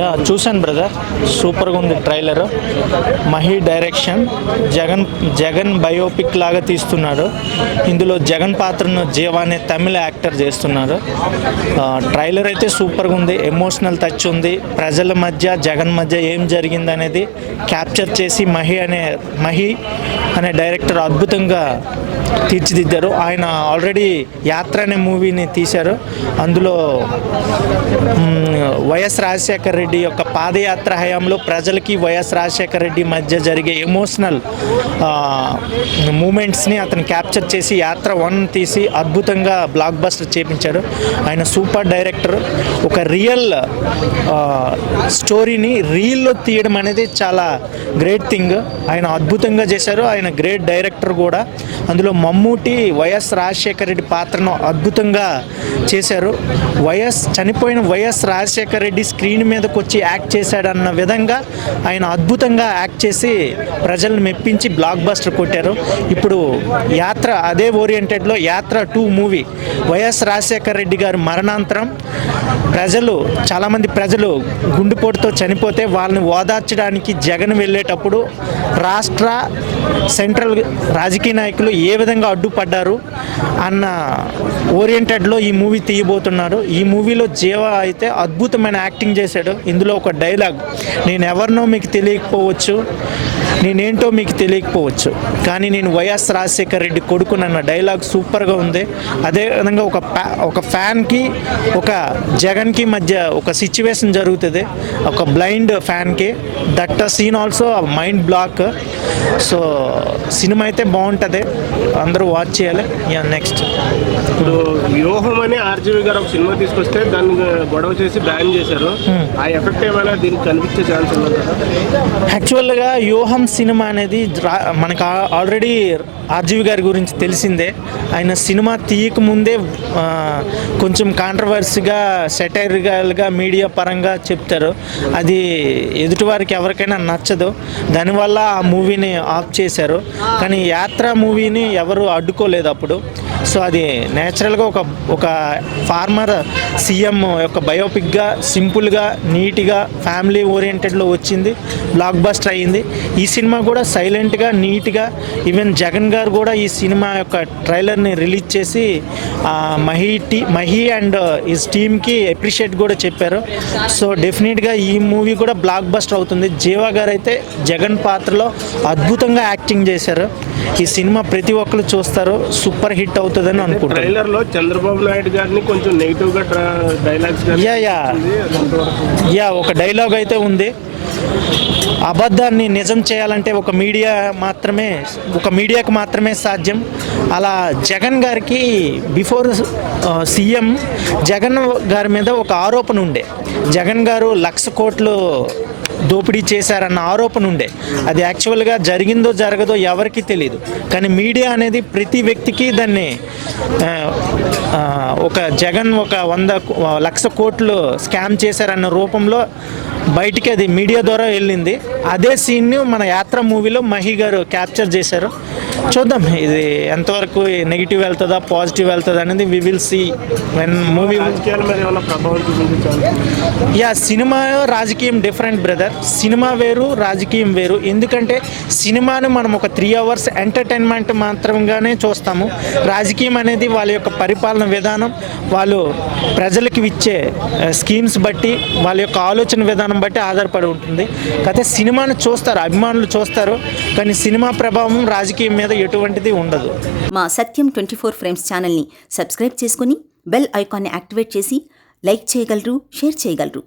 Yeah చూశాను brother, సూపర్గా ఉంది trailer. Mahi direction, Jagan Jagan biopic లాగా తీస్తున్నాడు. ఇందులో జగన్ పాత్రను జీవా అనే తమిళ యాక్టర్ చేస్తున్నారు. ట్రైలర్ అయితే సూపర్గా ఉంది, ఎమోషనల్ టచ్ ఉంది. ప్రజల మధ్య జగన్ మధ్య ఏం జరిగింది అనేది క్యాప్చర్ చేసి మహి అనే డైరెక్టర్ అద్భుతంగా తీర్చిదిద్దారు. ఆయన ఆల్రెడీ యాత్ర అనే మూవీని తీశారు. అందులో వైఎస్ రాజశేఖర రెడ్డి యొక్క పాదయాత్ర హయాంలో ప్రజలకి వైఎస్ రాజశేఖర రెడ్డి మధ్య జరిగే ఎమోషనల్ మూమెంట్స్ని అతను క్యాప్చర్ చేసి యాత్ర 1 తీసి అద్భుతంగా బ్లాక్ బస్టర్ చేపించాడు. ఆయన సూపర్ డైరెక్టర్. ఒక రియల్ స్టోరీని రీల్లో తీయడం అనేది చాలా గ్రేట్ థింగ్. ఆయన అద్భుతంగా చేశారు. ఆయన గ్రేట్ డైరెక్టర్ కూడా. అందులో మమ్మూటి వైఎస్ రాజశేఖర రెడ్డి పాత్రను అద్భుతంగా చేశారు. చనిపోయిన వైఎస్ రాజశేఖర రెడ్డి స్క్రీన్ మీదకి వచ్చి యాక్ట్ చేశాడన్న విధంగా ఆయన అద్భుతంగా యాక్ట్ చేసి ప్రజలను మెప్పించి బ్లాక్ బస్టర్ కొట్టారు. ఇప్పుడు యాత్ర అదే ఓరియంటెడ్లో యాత్ర 2 మూవీ వైఎస్ రాజశేఖర రెడ్డి గారు మరణాంతరం చాలామంది ప్రజలు గుండెపోటుతో చనిపోతే వాళ్ళని ఓదార్చడానికి జగన్ వెళ్ళేటప్పుడు రాష్ట్ర సెంట్రల్ రాజకీయ నాయకులు ఏ విధంగా అడ్డుపడ్డారు అన్న ఓరియంటెడ్లో ఈ మూవీ తీయబోతున్నారు. ఈ మూవీలో జీవా అయితే అద్భుతమైన యాక్టింగ్ చేశాడు. ఇందులో ఒక డైలాగ్, నేను ఎవరినో మీకు తెలియకపోవచ్చు, నేనేంటో మీకు తెలియకపోవచ్చు, కానీ నేను వైఎస్ రాజశేఖర రెడ్డి కొడుకునన్న డైలాగ్ సూపర్గా ఉంది. అదేవిధంగా ఒక ఫ్యాన్కి ఒక జగన్కి మధ్య ఒక సిచ్యువేషన్ జరుగుతుంది, ఒక బ్లైండ్ ఫ్యాన్కి. That scene also mind block. So cinema అయితే బాగుంటుంది, అందరూ వాచ్ చేయాలి. నెక్స్ట్ ఇప్పుడు వ్యూహం అని ఆర్జీవి గారు ఒక సినిమా తీసుకొస్తే దాన్ని గొడవ చేసి బ్యాన్ చేశారు. ఆ ఎఫెక్ట్ ఏమైనా దీనికి కనిపించే ఛాన్స్ ఉంది కదా? యాక్చువల్గా వ్యూహం సినిమా అనేది మనకు ఆల్రెడీ ఆర్జీవి గారి గురించి తెలిసిందే. ఆయన సినిమా తీయక ముందే కొంచెం కాంట్రవర్సీగా సెటైరికల్గా మీడియా పరంగా చెప్తారు. అది ఎదుటివారికి ఎవరికైనా నచ్చదు. దానివల్ల ఆ మూవీని ఆఫ్ చేశారు. కానీ యాత్ర మూవీని ఎవరు అడ్డుకోలేదు అప్పుడు. సో అది నేచురల్గా ఒక ఫార్మర్ సీఎం యొక్క బయోపిక్గా సింపుల్గా నీట్గా ఫ్యామిలీ ఓరియంటెడ్లో వచ్చింది, బ్లాక్ బస్టర్ అయ్యింది. ఈ సినిమా కూడా సైలెంట్గా నీట్గా, ఈవెన్ జగన్ గారు కూడా ఈ సినిమా యొక్క ట్రైలర్ని రిలీజ్ చేసి మహి అండ్ హిస్ టీమ్కి అప్రిషియేట్ కూడా చెప్పారు. సో డెఫినెట్గా ఈ మూవీ కూడా బ్లాక్ బస్టర్ అవుతుంది. జీవా గారు అయితే జగన్ పాత్రలో అద్భుతంగా యాక్టింగ్ చేశారు. ఈ సినిమా ప్రతి ఒక్కరు చూస్తారు, సూపర్ హిట్ అవుతుందని అనుకుంటారు. ట్రైలర్లో చంద్రబాబు నాయుడు గారిని కొంచెం నెగిటివ్గా డైలాగ్స్ ఒక డైలాగ్ అయితే ఉంది, అబద్ధాన్ని నిజం చేయాలంటే ఒక మీడియాకు మాత్రమే సాధ్యం. అలా జగన్ గారికి బిఫోర్ సీఎం జగన్ గారి మీద ఒక ఆరోపణ ఉండే. జగన్ గారు 1,00,000 కోట్లు దోపిడీ చేశారన్న ఆరోపణ ఉండే. అది యాక్చువల్గా జరిగిందో జరగదో ఎవరికి తెలియదు. కానీ మీడియా అనేది ప్రతి వ్యక్తికి దాన్ని ఒక జగన్ 1,00,000 కోట్లు స్కామ్ చేశారన్న రూపంలో బయటికి అది మీడియా ద్వారా వెళ్ళింది. అదే సీన్ను మన యాత్ర మూవీలో మహి గారు క్యాప్చర్ చేశారు. చూద్దాం ఇది ఎంతవరకు నెగిటివ్ వెళ్తుందా పాజిటివ్ వెళ్తుందా అనేది we will see when movie. సినిమా రాజకీయం డిఫరెంట్ బ్రదర్. సినిమా వేరు, రాజకీయం వేరు. ఎందుకంటే సినిమాను మనం ఒక 3 అవర్స్ ఎంటర్టైన్మెంట్ మాత్రంగానే చూస్తాము. రాజకీయం అనేది వాళ్ళ యొక్క పరిపాలన విధానం, వాళ్ళు ప్రజలకు ఇచ్చే స్కీమ్స్ బట్టి, వాళ్ళ యొక్క ఆలోచన విధానం బట్టి ఆధారపడి ఉంటుంది. అయితే సినిమాను చూస్తారు, అభిమానులు చూస్తారు, కానీ సినిమా ప్రభావం రాజకీయం మీద ఎటువంటిది ఉండదు. మా సత్యం 24 ఫ్రేమ్స్ ఛానల్ని సబ్స్క్రైబ్ చేసుకుని బెల్ ఐకాన్ని యాక్టివేట్ చేసి లైక్ చేయగలరు, షేర్ చేయగలరు.